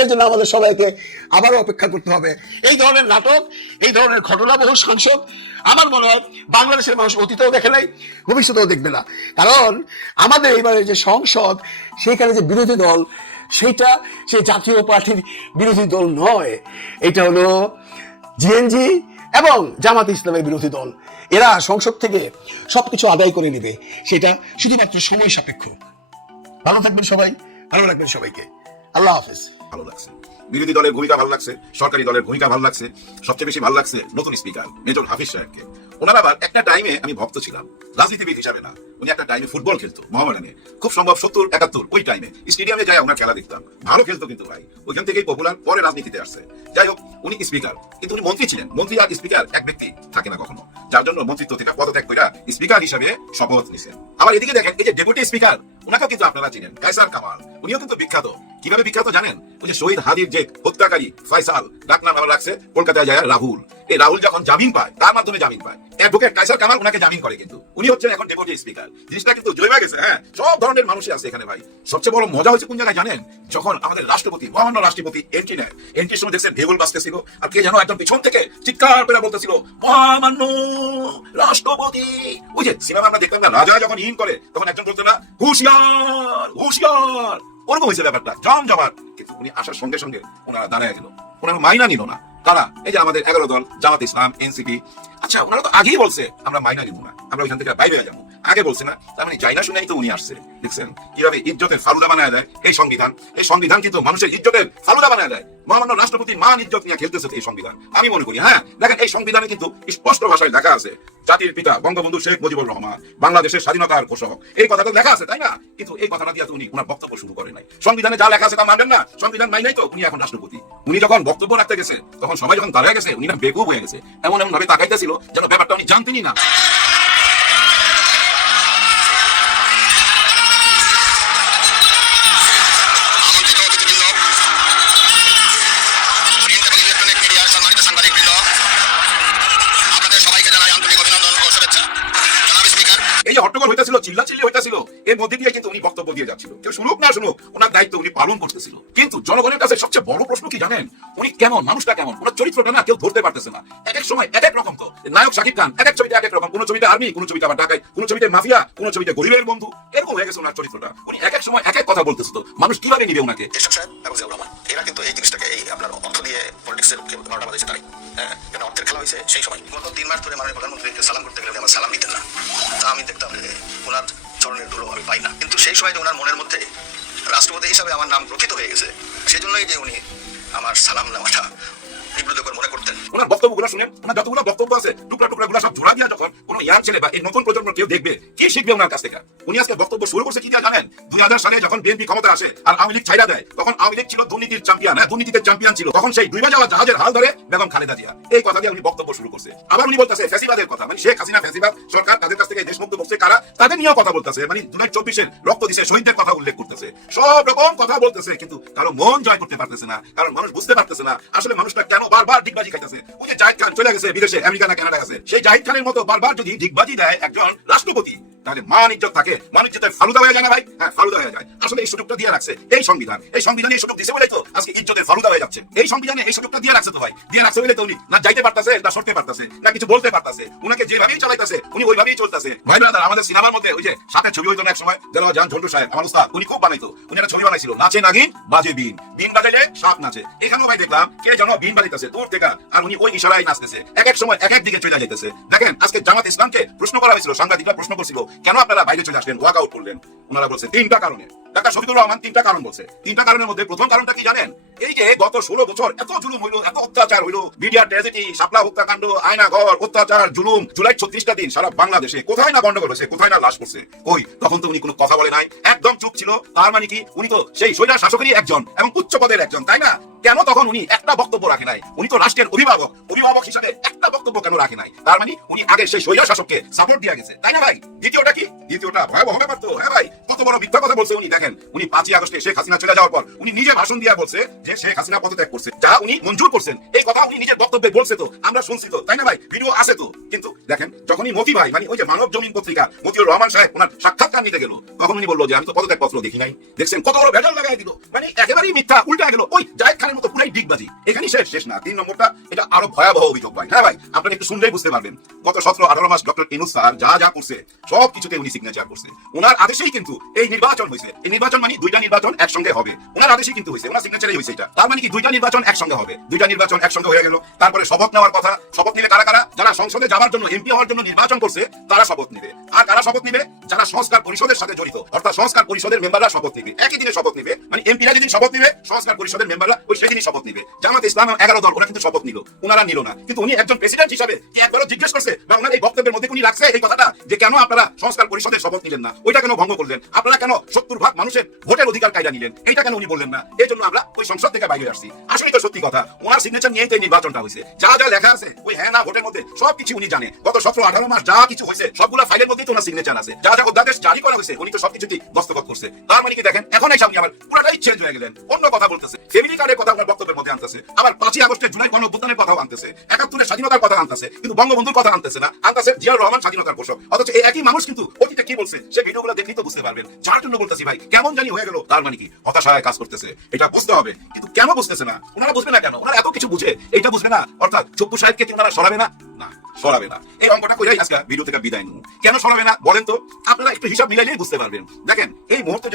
এর জন্য আমাদের সবাইকে আবারও অপেক্ষা করতে হবে। এই ধরনের নাটক, এই ধরনের ঘটনাবহ সংসদ আমার মনে হয় বাংলাদেশের মানুষ অতীতেও দেখে নাই, ভবিষ্যতেও দেখবে না। কারণ আমাদের এইবারে যে সংসদ, সেখানে যে বিরোধী দল, সেইটা সেই জাতীয় পার্টির বিরোধী দল নয়, এটা হলো জেএনজি এবং জামাত ইসলামের বিরোধী দল। এরা সংসদ থেকে সবকিছু আদায় করে নেবে, সেটা শুধুমাত্র সময় সাপেক্ষ। ভালো থাকবেন সবাই, ভালো রাখবেন সবাইকে। আল্লাহ হাফেজ। ভালো লাগছে, বিরোধী দলের ভূমিকা ভালো লাগছে, সরকারি দলের ভূমিকা ভালো লাগছে, সবচেয়ে বেশি ভালো লাগছে নতুন স্পিকার মেজর হাফিজ সাহেবকে। ওনার আবার একটা টাইমে আমি ভক্ত ছিলাম, রাজনীতিবিদ হিসাবে না, উনি একটা টাইমে ফুটবল খেলতো মোহামেডানে, খুব সম্ভব 70-71 ওই টাইমে স্টেডিয়ামে যায় ওনার খেলা দেখতাম, ভালো খেলতো কিন্তু ভাই, ওইখান থেকেই পপুলার, পরে রাজনীতিতে আসছে। যাই হোক, উনি স্পিকার, কিন্তু উনি মন্ত্রী ছিলেন। মন্ত্রী আর স্পিকার এক ব্যক্তি থাকে না কখনো, যার জন্য মন্ত্রিত্ব থেকে পদত্যাগ করে স্পিকার হিসাবে শপথ নিছেন। আবার এদিকে দেখেন এই যে ডেপুটি স্পিকার, ওনাকেও কিন্তু আপনারা চিনেন, কায়সার কামাল, উনিও কিন্তু বিখ্যাত। কিভাবে বিখ্যাত জানেন? ওই যে শহীদ হাদির যে হত্যাকারী ফয়সাল, ডাকনাম আবার রাখছে কলকাতায় যায় রাহুল। এই রাহুল যখন জামিন পায়, তার মাধ্যমে জামিন পায়, অ্যাডভোকেট কায়সার কামাল ওনাকে জামিন করে, কিন্তু উনি হচ্ছেন এখন ডেপুটি স্পিকার। জিনিসটা কিন্তু জমে গেছে। হ্যাঁ, সব ধরনের মানুষই আছে এখানে ভাই। সবচেয়ে বড় মজা হয়েছে কোন জায়গায় জানেন? যখন আমাদের রাষ্ট্রপতি, মহামান্য রাষ্ট্রপতি এন্ট্রি নেয়, এন্ট্রির সময় দেখছেন ঢেউল বাজতেছিল, আর কে যেন একদম পিছন থেকে চিৎকার করে বলতেছিল মহামান্য রাষ্ট্রপতি। ওই যে সিনেমা আমরা দেখতাম না, রাজা যখন ইন করে তখন একজন বলতো না হুঁশিয়ার হুঁশিয়ার, ওরকম হয়েছে ব্যাপারটা জমজমাট। কিন্তু উনি আসার সঙ্গে সঙ্গে ওনারা দাঁড়ায় গেল, ওনারা মাইনা নিল না। তারা এই যে আমাদের 11 দল, জামাত ইসলাম, এনসিপি, আচ্ছা ওনারা তো আগেই বলছে আমরা মাইনা নিব না, আমরা ওইখান থেকে বাইরে যাবো। আগে বলছে না, তার মানে যাই না শুনেই তো উনি আসছে। দেখছেন কিভাবে ইজ্জতের ফালুদা বানায় দেয় এই সংবিধান। এই সংবিধান কিন্তু মানুষের ইজ্জতের ফালুদা বানায় দেয়। মহামান্য রাষ্ট্রপতির মান ইজ্জত নিয়ে খেলতেছে এই সংবিধান, আমি মনে করি। হ্যাঁ দেখেন, এই সংবিধানে কিন্তু স্পষ্ট ভাষায় লেখা আছে জাতির পিতা বঙ্গবন্ধু শেখ মুজিবুর রহমান বাংলাদেশের স্বাধীনতার ঘোষক, এই কথাটা লেখা আছে, তাই না? কিন্তু এই কথাটা দিয়ে তো উনি ওনার বক্তব্য শুরু করে নাই। সংবিধানে যা লেখা আছে তা মানবেন না, সংবিধান মাইনাই তো উনি এখন রাষ্ট্রপতি। উনি যখন বক্তব্য রাখতে গেছে তখন সবাই যখন দাঁড়িয়ে গেছে, উনি না বেকুব হয়ে গেছে, এমন এমন ভাবে তাকাইতেছিল যেন ব্যাপারটা উনি জানতেনই না। আমন্ত্রিত অতিথিবৃন্দ, প্রিন্ট এবং ইলেকট্রনিক মিডিয়ার সম্মানিত সাংবাদিকবৃন্দ, আপনাদের সবাইকে জানাই আন্তরিক অভিনন্দন ও শুভেচ্ছা। জনাব স্পিকার, এই যে হট্টগোল হইতেছিল, চিল্লাচিল্লি হইতেছিল, এর মধ্যে দিয়ে কিন্তু উনি বক্তব্য দিয়ে যাচ্ছিল। কেউ শুনুক না শুনুক, ওনার দায়িত্ব উনি পালন করতেছিল। কিন্তু জনগণের কাছে সবচেয়ে বড় প্রশ্ন কি জানেন? উনি কেমন, মানুষটা কেমন, ওনার চরিত্রটা না কেউ ধরতে পারতেছে না। এক এক সময় এক এক রকম। তো নায়ক শাকিব খান এক এক ছবিতে এক এক রকম, কোন ছবিতে আর্মি, কোন ছবিতে আবার ঢাকায়, কোন ছবিতে মাফিয়া, কোন ছবিতে গরিবের বন্ধু, এরকম হয়ে গেছে ওনার চরিত্রটা। উনি এক এক সময় এক এক কথা বলতেছে, তো মানুষ কিভাবে নিবে ওনাকে? এরশাদ সাহেব এবং জিয়াউর রহমান এরা কিন্তু এই জিনিসটাকে এই আপনার অর্থ দিয়ে পলিটিক্সের বারোটা বাজেছে তাই কেন অর্থের খেলা হয়েছে সেই সময়। গত 3 মাস ধরে মাননীয় প্রধানমন্ত্রীকে সালাম করতে গেলে উনি আমার সালাম দিতেন না। তা আমি দেখতাম যে ওনার চরণের ধুলো আমি পাই না। কিন্তু সেই সময় যে ওনার মনের মধ্যে রাষ্ট্রপতি হিসাবে আমার নাম রক্ষিত হয়ে গেছে, সেজন্যই যে উনি আমার সালাম নেওয়াটা বিব্রতকর মনে করতেন। ওনার বক্তব্যগুলো শুনেন, ওনার যতগুলো বক্তব্য আছে টুকরা টুকরা গুলো সব জোড়া দিয়া যখন কোনো ইয়ার ছেলে বা এই নতুন প্রজন্ম কেউ দেখবে, কি শিখবে ওনার কাছ থেকে? উনি আজকে বক্তব্য শুরু করছে কি দিয়ে জানেন? 2000 সালে যখন বিএনপি ক্ষমতা আসে আর আওয়ামী লীগ ছাইড়া দেয়, তখন আওয়ামী লীগ ছিল দুর্নীতির চ্যাম্পিয়ন, হ্যাঁ দুর্নীতিতে চ্যাম্পিয়ন ছিল। তখন সেই ডুবে যাওয়া জাহাজের হাল ধরে বেগম খালেদা জিয়া, এই কথা দিয়ে উনি বক্তব্য শুরু করছে। আবার উনি বলতেছে ফ্যাসিবাদের কথা, মানে শেখ হাসিনা ফ্যাসিবাদ সরকার, তাদের কাছ থেকে দেশমুক্ত করছে কারা, তাদের নিয়েও কথা বলতেছে। মানে 2024-এর রক্ত দিছে শহীদদের কথা উল্লেখ করতেছে, সব রকম কথা বলতেছে। কিন্তু কারো মন জয় করতে পারতেছে না, কারণ মানুষ বুঝতে পারতেছে না আসলে মানুষটা কেন বারবার ডিগবাজি খাইতেছে। ওই যে জাহিদ খান চলে গেছে বিদেশে, আমেরিকা না কানাডা গেছে, সেই জাহিদ খানের মতো বারবার যদি ডিগবাজি দেয় একজন রাষ্ট্রপতি, তাহলে মান ইজ্জত থাকে, মান ইজ্জতের ফালুদা হয়ে যায় না ভাই? হ্যাঁ ফালুদা হয়ে যায়। আসলে এই সুযোগটা দিয়ে রাখছে এই সংবিধান, এই সংবিধানে এই সুযোগ দিছে বলেই তো আজকে ইজ্জতের ফালুদা হয়ে যাচ্ছে। এই সংবিধানে এই সুযোগটা দিয়ে রাখছে তো ভাই, দিয়ে রাখছে বলে তো উনি না যাইতে পারতেছে, না সরতে পারতেছে, না কিছু বলতে পারতেছে। উনাকে যেভাবেই চালাইতেছে উনি ওইভাবেই চলতেছে। ভাই ব্রাদার, আমাদের সিনেমার মধ্যে ওই যে সাথে ছবি হইতো না এক সময়, যারা জান ঝন্টু সাহেব আমার উস্তাদ, উনি খুব বানাইতো। উনি একটা ছবি বানাইছিল, নাচে নাগিন বাজে বিন, বিন বাজাইলে সাপ নাচে। এখানেও ভাই দেখলাম কে যেন বিন বাজাইতেছে দূর থেকে, আর উনি ওই ইশারায় নাচতেছে, এক এক সময় এক এক দিকে চলে যাইতেছে। দেখেন আজকে জামাত ইসলামকে প্রশ্ন করা হয়েছিল, সাংবাদিকরা প্রশ্ন করছিল কেন আপনারা বাইরে চলে আসলেন, ওয়াক আউট করলেন। ওনারা বলছে 3টা কারণে। ডাক্তার শফিকুর রহমান 3টা কারণ বলছে। 3টা কারণের মধ্যে প্রথম কারণটা কি জানেন? এই যে গত 16 বছর এত জুলুম হইলো, এত অত্যাচার হইলো, মিডিয়া ট্র্যাজেডি, শাপলা হত্যাকাণ্ড, আয়না ঘর, অত্যাচার, জুলুম, জুলাই 36টা দিন সারা বাংলাদেশে কোথায় না গন্ডগোল হয়েছে, কোথায় না লাশ পড়ছে। ওই তখন তো উনি কোনো কথা বলে নাই, একদম চুপ ছিল। তার মানে কি উনি তো সেই স্বৈরাচার শাসকেরই একজন এবং উচ্চ পদের একজন, তাই না? কেন তখন উনি একটা বক্তব্য রাখে নাই? উনি তো রাষ্ট্রের অভিভাবক, অভিভাবক হিসাবে একটা বক্তব্য কেন রাখে নাই? তার মানে উনি আগে সেই স্বৈরাচার শাসককে সাপোর্ট দিয়ে গেছে, তাই না ভাই? দ্বিতীয়টা কি? দ্বিতীয়টা ভয়াবহ ব্যাপার তো। হ্যাঁ ভাই, কত বড় মিথ্যা কথা বলছে উনি। দেখেন উনি 5ই আগস্টে শেখ হাসিনা চলে যাওয়ার পর উনি নিজে ভাষণ দিয়ে বলছে যে শেখ হাসিনা পদত্যাগ করছে, যা উনি মঞ্জুর করছেন। এই কথা উনি নিজের বক্তব্যে বলছে, তো আমরা শুনছি তো, তাই না ভাই? ভিডিও আছে তো। কিন্তু দেখেন যখনই মতি ভাই, মানে ওই যে মানব জমিন পত্রিকা, মতিউর রহমান সাহেব ওনার সাক্ষাৎকার নিতে গেল, তখন উনি বললো যে আমি তো পদত্যাগ পত্র দেখি নাই। দেখছেন কত বড় ভেজাল লাগাই দিল, মানে একেবারেই মিথ্যা, উল্টা গেল। ওই জাহিদ খানের মতো পুরাই ডিগবাজি। এখানেই শেষ না। 3 নম্বরটা, এটা আরো ভয়াবহ অভিযোগ ভাই। হ্যাঁ ভাই, আপনারা একটু শুনলেই বুঝতে পারবেন। গত 17-18 মাস ডক্টর ইউনূস স্যার যা যা করছে সব কিছুতে উনি সিগনেচার করছে। ওনার আদেশেই কিন্তু এই নির্বাচন হয়েছে। এই নির্বাচন মানে 2টা নির্বাচন একসঙ্গে হবে, ওনার আদেশেই কিন্তু হয়েছে, ওনার সিগনেচারেই হয়েছে এটা। তার মানে কি 2টা নির্বাচন একসঙ্গে হবে, 2টা নির্বাচন একসঙ্গে হয়ে গেল। তারপরে শপথ নেওয়ার কথা, শপথ নিবে কারা কারা? যারা সংসদে যাওয়ার জন্য, এমপি হওয়ার জন্য নির্বাচন করছে তারা শপথ নিবে। আর কারা শপথ নিবে? যারা সংস্কার পরিষদের সাথে জড়িত, অর্থাৎ সংস্কার পরিষদের মেম্বাররা শপথ নিবে। একই দিনে শপথ নিবে, মানে এমপিরা যেদিন শপথ নিবে সংস্কার পরিষদের মেম্বাররা ওই সেদিনই শপথ নিবে। জামাত ইসলাম 11 দল ওরা কিন্তু শপথ নিল, ওনারা নিল না। কিন্তু উনি একজন প্রেসিডেন্ট হিসাবে কি একবারও জিজ্ঞেস করছে বা ওনার এই বক্তব্যের মধ্যে উনি রাখছে এই কথাটা যে কেন আপনারা সংস্কার পরিষদের শপথ নিলেন না, ওইটা কেন ভঙ্গ করলেন, আপনারা কেন 70% মানুষের ভোটের অধিকার কায়দা নিলেন, এইটা কেন উনি বললেন না? এই জন্য আমরা ওই সংসদ থেকে বাইরে আসছি। আসলে তো সত্যি কথা, ওনার সিগনেচার নিয়েই তো এই নির্বাচনটা হয়েছে। যা যা লেখা আছে ওই হ্যাঁ না ভোটের মধ্যে সবকিছু উনি জানে। গত 17-18 মাস যা কিছু হয়েছে সবগুলা ফাইলের মধ্যেই তো ওনার সিগনেচার আছে। যা যা অধ্যাদেশ জারি করা হয়েছে উনি তো সবকিছুতেই দস্তখত করছে। তার মানে কি দেখেন এখন এই সামনে আবার পুরোটাই চেঞ্জ হয়ে গেলেন, অন্য কথা বলতেছে, ফ্যামিলি কার্ডের কথা ওনার বক্তব্যের মধ্যে আনতেছে, আবার 5ই আগস্টের জুলাই গণঅভ্যুত্থানের কথাও আনতেছে, 71-এর স্বাধীনতার কথা আনতেছে, কিন্তু বঙ্গবন্ধুর কথা আনতেছে না, আনতেছে জিয়াউর রহমান স্বাধীনতার ঘোষক। অথচ এই একই মানুষ কিন্তু অতীতে কি বলছে সে ভিডিওগুলো দেখলেই তো বুঝতে পারবেন। যার জন্য বলতেছি ভাই, কেমন জানি হয়ে গেল। তার মানে কি হতাশায় কাজ করতেছে, এটা বুঝতে হবে। কিন্তু কেন বুঝতেছে না? ওনারা বুঝবে না কেন? ওনারা এত কিছু বুঝে এইটা বুঝবে না, অর্থাৎ চপ্পু সাহেবকে কি ওনারা সরাবে না? না, সরাবে না। এই অঙ্কটা কইরাই আজকে ভিডিও থেকে বিদায় নিন। কেন সরাবে না বলেন তো? আপনারা একটু হিসাব মিলাইলেই বুঝতে পারবেন। দেখেন এই মুহূর্তে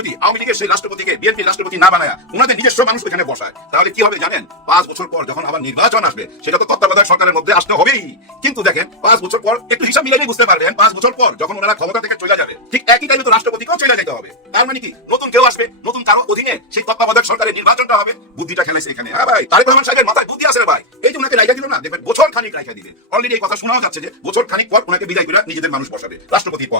যদি আওয়ামী লীগের সেই রাষ্ট্রপতিকে বিএনপি রাষ্ট্রপতি না বানায় ওনাদের নিজস্ব মানুষ এখানে বসায়, তাহলে কি হবে জানেন? 5 বছর পর যখন আবার নির্বাচন আসবে, সেটা তো তত্ত্বাবধায়ক সরকারের মধ্যে আসতে হবেই। কিন্তু দেখেন 5 বছর পর একটু হিসাব মিলাইলেই বুঝতে পারবেন, 5 বছর পর যখন ওনারা ক্ষমতা থেকে চলে যাবে, ঠিক একই টাইমে তো রাষ্ট্রপতিকেও চলে যেতে হবে। তার মানে কি নতুন কেউ আসবে, নতুন কারো অধীনে সেই তত্ত্বাবধায়ক সরকারের নির্বাচনটা হবে। বুদ্ধিটা খেলেছে এখানে। হ্যাঁ ভাই, তারেক রহমান সাহেবের মাথায় বুদ্ধি আছে রে ভাই। এই যে ওনাকে রাইখা দিল না, দেখবেন বছর খানিক রাইখা দিবে। অলরেডি এই কথা শোনাও যাচ্ছে যে বছর খানিক পর ওনাকে বিদায় করে নিজেদের মানুষ বসাবে রাষ্ট্রপতির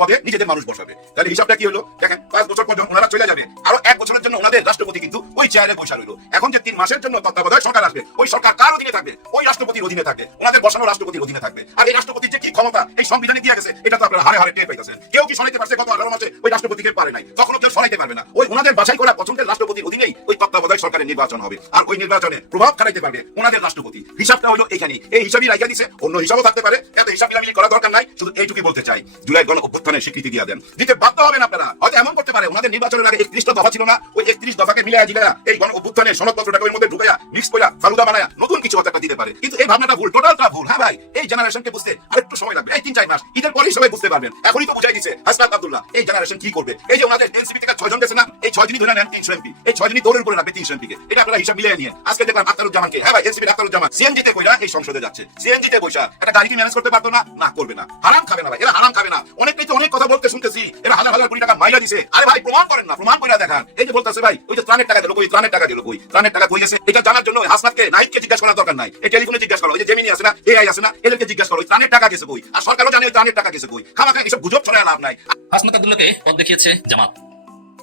পদে নিজেদের মানুষ বসাবে। তাহলে হিসাবটা কি হলো দেখেন, 5 বছর পর যখন ওনারা চলে যাবে, আরো 1 বছরের জন্য ওনাদের রাষ্ট্রপতি কিন্তু ওই চেয়ারে বসা রইল। এখন যে 3 মাসের জন্য তত্ত্বাবধায়ক সরকার আসবে, ওই সরকার কার অধীনে থাকবে? ওই রাষ্ট্রপতির অধীনে থাকবে, ওনাদের বসানো রাষ্ট্রপতির অধীনে থাকবে। আর এই রাষ্ট্রপতির যে কি ক্ষমতা এই সংবিধানে দিয়ে গেছে, এটা তো আপনারা হারে হারে টের পাইতেছেন। কেউ কি সরাইতে পারছে? গত 18 মাসে ওই রাষ্ট্রপতিকে পারে নাই, কখনো কেউ সরাইতে পারবে না। ওই ওনাদের বাছাই করা পছন্দের রাষ্ট্রপতির অধীনেই ওই তত্ত্বাবধায়ক সরকারের নির্বাচন হবে। আর ওই নির্বাচনে প্রভাব খাটাইতে পারবে ওনাদের রাষ্ট্রপতি। হিসাবটা হলো এখানে। এই হিসাবই রাইখা দিছে, অন্য হিসাবও থাকতে পারে, এত হিসাব মিলামিলি করা দরকার নাই। শুধু এইটুকুই বলতে চাই, জুলাই গণ অভ্যুত্থানের স্বীকৃতি দিয়ে দেন, দিতে বাধ্য হবেন আপনারা। হয়তো এমন করতে পারে ওনাদের নির্বাচনের আগে 31টা দফা ছিল না, ওই 31 দফাকে মিলাইয়া দিলায়া এই গণ অভ্যুত্থানের সনদপত্রটাকে ওর মধ্যে ঢুকাইয়া মিক্স কইরা ফালুদা বানায়া নতুন কিছু একটা দিতে পারে। কিন্তু এই ভাবনাটা ভুল, টোটালটা ভুল। হ্যাঁ ভাই, এই জেনারেশনকে বুঝতে আরেকটু সময় লাগবে। এই 3-4 মাস, ঈদের পরেই সবাই বুঝতে পারবেন। এখনই তো বুঝাই দিচ্ছে হাসনাত আব্দুল্লাহ এই জেনারেশন কি করবে। এই যে ওনাদের এনসিপি থেকে 6 জন গেছে না, এই 6 জনই ধরে নেন 300 এমপি, এই 6 জনই দৌড়ের উপরে রাখবে 300 এমপি কে। এটা আপনারা হিসাব মিলিয়ে নিয়ে আজকে দেখলাম আখতারুজ্জামানকে, হ্যাঁ ভাই এনসিপি আখতারুজ্জামান সিএনজি তে কইরা এই সংসদে যাচ্ছে। সিএনজি তে বৈশা একটা গাড়ি কি ম্যানেজ করতে পারতো না? না, করবে না। হারাম খাবে না ভাই, এরা হারাম খাবে না। অনেকেই তো অনেক কথা বলতে শুনতেছি, এরা হাজার হাজার কোটি টাকা মাইলা দিছে। আরে ভাই প্রমাণ করেন না, প্রমাণ করে দেখান। এই যে বলতেছে ভাই ওই যে ত্রাণের টাকা দিল, কই ত্রাণের টাকা দিল, কই ত্রাণের টাকা কই গেছে? এটা জানার জন্য হাসনাতকে নাইটকে জিজ্ঞাসা করার দরকার নাই, এই টেলিফোনে জিজ্ঞাসা করো, ওই যে জেমিনি আছে না, এআই আছে না, এদেরকে জিজ্ঞাসা করো ত্রাণের টাকা গেছে কই। আর সরকারও জানে ত্রাণের টাকা গেছে কই। খামাখা এসব গুজব ছড়ায় লাভ নাই। হাসনাত আব্দুল্লাহকে পথ দেখিয়েছে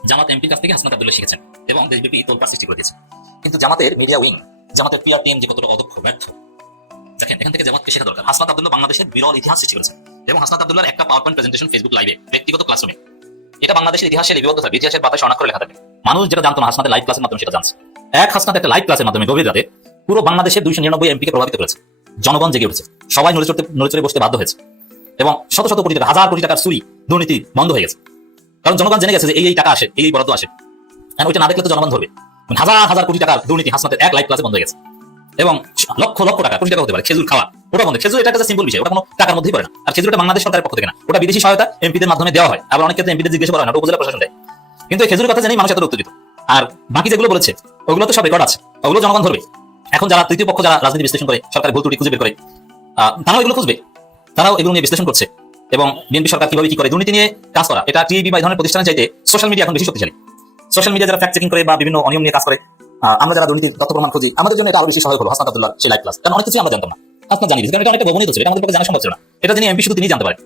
জামাত এমপির কাছ থেকে হাসনাত আব্দুল্লাহ শিখেছেন এবং দেশব্যাপী তোলপাড় সৃষ্টি করে দিয়েছে। কিন্তু জামাতের মিডিয়া উইং, জামাতের পিআর টিম যে কতটা অদক্ষ ব্যর্থ, দেখেন এখান থেকে জামাতকে শেখা দরকার। হাসনাত আব্দুল্লাহ বাংলাদেশের বিরল ইতিহাস সৃষ্টি করেছেন এবং হাসনাত আব্দুল্লাহর একটা পাওয়ার পয়েন্ট প্রেজেন্টেশন ফেসবুক লাইভে ব্যক্তিগত ক্লাসরুমে, এটা বাংলাদেশের ইতিহাসের লিপিবদ্ধ থাকবে, ইতিহাসের পাতায় স্বর্ণাক্ষরে লেখা থাকবে। মানুষ যেটা জানতো না হাসনাতের লাইভ ক্লাসের মাধ্যমে সেটা জানছে। হাসনাত একটা লাইভ ক্লাসের মাধ্যমে গভীর রাতে পুরো বাংলাদেশের 299 এমপিকে প্রভাবিত করেছে। জনগণ জেগে উঠেছে, সবাই নড়ে চড়ে বসতে বাধ্য হয়েছে এবং শত শত কোটি টাকা, হাজার কোটি টাকার চুরি দুর্নীতি বন্ধ হয়ে গেছে। কারণ জনগণ জেনে গেছে যে এই টাকা আসে, এই বরাদ্দ আসে, ওইটা না দেখলে তো জনগণ ধরবে। হাজার হাজার কোটি টাকার দুর্নীতি হাসনাতের এক লাইভ ক্লাসে বন্ধ হয়ে গেছে এবং লক্ষ লক্ষ টাকা, কোটি টাকা হতে পারে খেজুর খাওয়া, ওটা বন্ধ। খেজুর এটা একটা সিম্পল বিষয়, ওটা কোনো টাকার মধ্যেই পড়ে না। আর খেজুরটা বাংলাদেশ সরকারের পক্ষ থেকে না, ওটা বিদেশি সহায়তা এমপিদের মাধ্যমে দেওয়া হয়। আবার অনেক ক্ষেত্রে এমপিদের জিজ্ঞেস করা হয় না, ওটা উপজেলা প্রশাসন দেয়। কিন্তু এই খেজুরের কথা জেনেই মানুষ এত উত্তেজিত। আর বাকি যেগুলো বলেছে ওগুলো তো সব রেকর্ড আছে, ওগুলো জনগণ ধরবে। এখন যারা তৃতীয় পক্ষ, যারা রাজনীতি বিশ্লেষণ করে, সরকারের ভুল ত্রুটি খুঁজে বের করে, তারাও এগুলো খুঁজবে, তারাও এগুলো নিয়ে বিশ্লেষণ করছে। এবং বিএনপি সরকার কিভাবে কি করে দুর্নীতি নিয়ে কাজ করা, এটা টিভি বা এই ধরনের প্রতিষ্ঠানের চাইতে সোশ্যাল মিডিয়া এখন বেশি শক্তিশালী। সোশ্যাল মিডিয়া যারা ফ্যাক্ট চেকিং করে বা বিভিন্ন অনিয়ম নিয়ে কাজ করে, আমরা যারা দুর্নীতির তথ্য প্রমাণ খুঁজি, আমাদের জন্য এটা আরো বেশি সহায়ক হলো হাসনাত আব্দুল্লাহ সেই লাইভ ক্লাস। কারণ অনেক কিছু আমরা জানতাম না, হাসনাত জানিয়ে দিয়েছে, কারণ এটা অনেকটা গোপনীয় ছিল, এটা আমাদের পক্ষে জানা সম্ভব ছিল না। এটা যিনি এমপি শুধু তিনি জানতে পারেন।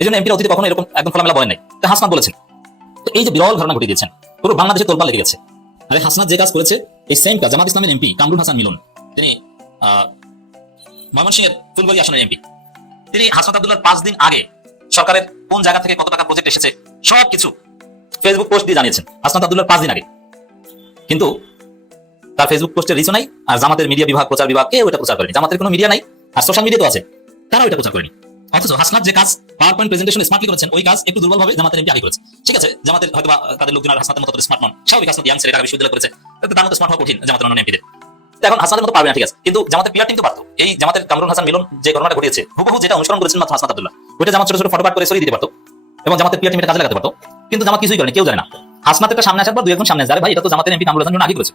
এই জন্য এমপির অতীতে কখনো এরকম একদম খোলামেলা বলেন নাই, তা হাসনাত বলেছেন। তো এই যে বিরল ঘটনা ঘটিয়ে দিয়েছেন, পুরো বাংলাদেশে তোলপাড় লেগে গেছে। আরে হাসনাত যে কাজ করেছে, এই সেম কাজ জামাত ইসলামের এমপি কামরুল হাসান মিলন, তিনি ময়মনসিংহের ফুলবাড়ি আসনের এমপি, তিনি হাসনাত আব্দুল্লাহর 5 দিন আগে সরকারের কোন জায়গা থেকে কত টাকা প্রজেক্ট এসেছে সবকিছু ফেসবুক পোস্ট দিয়ে জানিয়েছেন হাসনাত আব্দুল্লাহর 5 দিন আগে। কিন্তু তার ফেসবুক পোস্টের রিচ নাই, আর জামাতের মিডিয়া বিভাগ, প্রচার বিভাগ কেউ এটা প্রচার করেনি। জামাতের কোনো মিডিয়া নাই, আর সোশ্যাল মিডিয়া তো আছে, তারাও এটা প্রচার করেনি। অথচ হাসনাত যে কাজ পাওয়ার পয়েন্ট প্রেজেন্টেশন স্মার্টলি করেছেন, ওই কাজ একটু দুর্বলভাবে জামাতের এমপি আগে করেছে। ঠিক আছে, জামাতের হয়তো তাদের লোকজন আর হাসনাতের মতো স্মার্ট নন, স্বাভাবিক, হাসনাত ইয়াং ছেলে, ঢাকা বিশ্ববিদ্যালয় করেছে, তার মতো স্মার্ট হওয়া কঠিন জামাতের অন্য এমপিদের। এখন হাসনাতের মতো পারবে না, ঠিক আছে, কিন্তু জামাতের পিআর টিম তো পারতো। এই জামাতের কামরুল হাসান মিলন যে ঘটনাটা ঘটিয়েছে, হুবহু যেটা অনুসরণ করেছেন মাত্র হাসনাত আব্দুল্লাহ, ওইটা জামাত ছোট ছোট ফটোপাট করে সরিয়ে দিতে পারতো এবং জামাতের পিআর টিম এটা কাজে লাগাতে পারতো। কিন্তু জামাত কিছুই করেনি, কেউ জানে না। হাসনাতের সামনে আসার পর 2 একজন সামনে যায়, ভাই এটা তো জামাতের এমপি কামরুল হাসান মিলন আগে করেছে,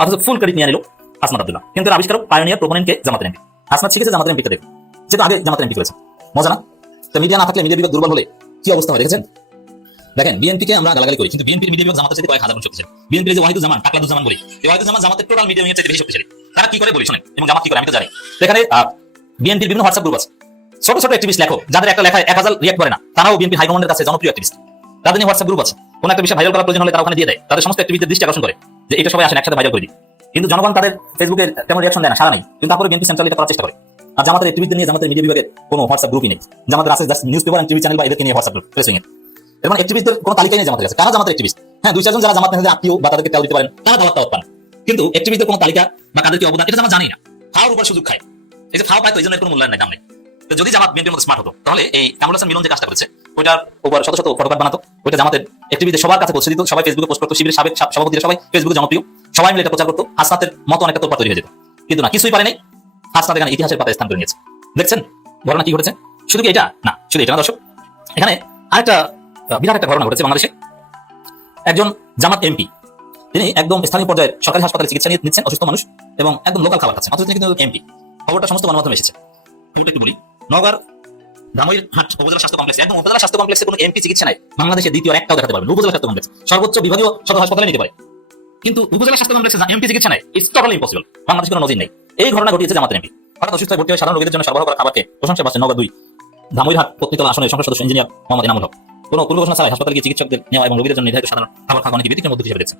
অথচ ফুল ক্রেডিট নিয়ে নিল হাসনাত আব্দুল্লাহ। কিন্তু আবিষ্কারক, পায়োনিয়ার, প্রপোনেন্টকে জামাতের এমপি। হাসনাত শিখেছে জামাতের এমপিকে দেখে, যেটা আগে জামাতের এমপি করেছে। মজা না? তো মিডিয়া না থাকলে, মিডিয়া বিভাগ দুর্বল হলে কি অবস্থা হয় দেখেছেন? দেখেন বিএনপিকে আমরা গালাগালি করি, কিন্তু বিএনপির মিডিয়া বিভাগ জামাতের চাইতে কয়েক হাজার গুণ শক্তিশালী। বিএনপির যে ওয়াহিদুজ্জামান, টাকলাদুজ্জামান বলি, এই ওয়াহিদুজ্জামান জামাতের টোটাল মিডিয়া বিভাগের চাইতে বেশি শক্তিশালী। তারা কি করে বলি শুনেন, এবং জামাত কি করে আমি তো জানি। এখানে বিএনপির বিভিন্ন হোয়াটসঅ্যাপ গ্রুপ আছে, ছোট ছোট অ্যাক্টিভিস্ট লেখক, যাদের একটা লেখায় 1000 রিঅ্যাক্ট করে না, তারাও বিএনপি হাইকমান্ডের কাছে জনপ্রিয় অ্যাক্টিভিস্ট। তাদের নিয়ে হোয়াটসঅ্যাপ গ্রুপ আছে, কোন একটা বিষয় ভাইরাল করার প্রয়োজন হলে তারা ওখানে দিয়ে দেয়, তাদের সমস্ত অ্যাক্টিভিস্টদের দৃষ্টি আকর্ষণ করে যে এটা সবাই আসেন একসাথে ভাইরাল করে দিই। কিন্তু জনগণ তাদের ফেসবুকে তেমন রিঅ্যাকশন দেয় না, সারা নাই। কিন্তু তারপরে বিএনপি সেন্ট্রাল এটা করার চেষ্টা করে। আর জামাতের অ্যাক্টিভিস্টদের নিয়ে জামাতের মিডিয়া বিভাগের কোনো হোয়াটসঅ্যাপ গ্রুপই নেই। জামাতের আছে just news paper, TV channel বা এদেরকে নিয়ে হোয়াটসঅ্যাপ গ্রুপ, প্রেসিং এর। এবং অ্যাক্টিভিস্টদের কোনো তালিকাই নেই জামাতের কাছে, কারা জামাতের অ্যাক্টিভিস্ট। হ্যাঁ, 2-4 জন যারা জামাত নেতাদের আত্মীয় বা তাদেরকে তেল দিতে পারেন, তারা দাওয়াত পান, কিন্তু অ্যাক্টিভিস্টদের কোনো তালিকা বা কাদের কি অবদান এটা জামাত জানেই না। খাওয়ার উপর সুযোগ খায়, এই যে খাওয়া পায় তো এই জন্য কোনো মূল্যায়ন নাই, দাম নেই। তো যদি জামাত বিএনপির মতো স্মার্ট হতো, তাহলে এই কামরুল হাসান মিলন যে কাজটা করেছে, ওইটার উপর শত শত ফটোকার্ড বানাতো, ওইটা জামাতের অ্যাক্টিভিস্টদের সবার কাছে পৌঁছে দিত, সবাই ফেসবুকে পোস্ট করতো, শিবিরের সাবেক সভাপতিরা সবাই ফেসবুকে জনপ্রিয়, সবাই মিলে এটা প্রচার করতো, হাসনাতের মতো অনেকটা তোলপাড় তৈরি হয়ে যেত। কিন্তু না, কিছুই পারে নাই। হাসনাত এখানে ইতিহাসের পাতায় স্থান করে নিয়েছে। দেখছেন ঘটনা কি ঘটেছে? শুধু কি এটা না, শুধু এটা না দর্শক, এখানে আরেকটা বিরাট একটা ঘটনা ঘটেছে বাংলাদেশে। একজন জামাত এমপি, তিনি একদম স্থানীয় পর্যায়ের সরকারি হাসপাতালে চিকিৎসা নিচ্ছেন অসুস্থ মানুষ এবং একদম লোকাল খাবার খাচ্ছেন, অথচ তিনি কিন্তু এমপি। খবরটা সমস্ত গণমাধ্যমে এসেছে। খবরটা একটু বলি। নওগাঁর ধামইরহাট উপজেলা স্বাস্থ্য কমপ্লেক্সে, একদম উপজেলা স্বাস্থ্য কমপ্লেক্সে কোনো এমপি চিকিৎসা নাই, বাংলাদেশে দ্বিতীয় একটাও দেখাতে পারবেন। উপজেলা স্বাস্থ্য কমপ্লেক্স সর্বোচ্চ বিভাগীয় সদর হাসপাতালে নিতে পারে, কিন্তু উপজেলা স্বাস্থ্য কমপ্লেক্সে এমপি চিকিৎসা নাই। It's totally impossible. বাংলাদেশে কোনো নজির নেই। এই ঘটনা ঘটিয়েছে জামাতের এমপি। হঠাৎ অসুস্থ হয়ে ভর্তি হয়ে সাধারণ রোগীদের জন্য সরবরাহ করা খাবারকে প্রশংসা পাচ্ছে নওগাঁ 2 ধামইরহাট পত্নীতলা আসনের সংসদ সদস্য ইঞ্জিনিয়ার মোহাম্মদ ইনামুল হক। কোনো পূর্ব ঘোষণা ছাড়াই হাসপাতালে গিয়ে চিকিৎসকদের নেওয়া এবং রোগীদের জন্য নির্ধারিত সাধারণ খাবার খাওয়া অনেকে ব্যতিক্রম পদ্ধতি হিসেবে দেখছেন।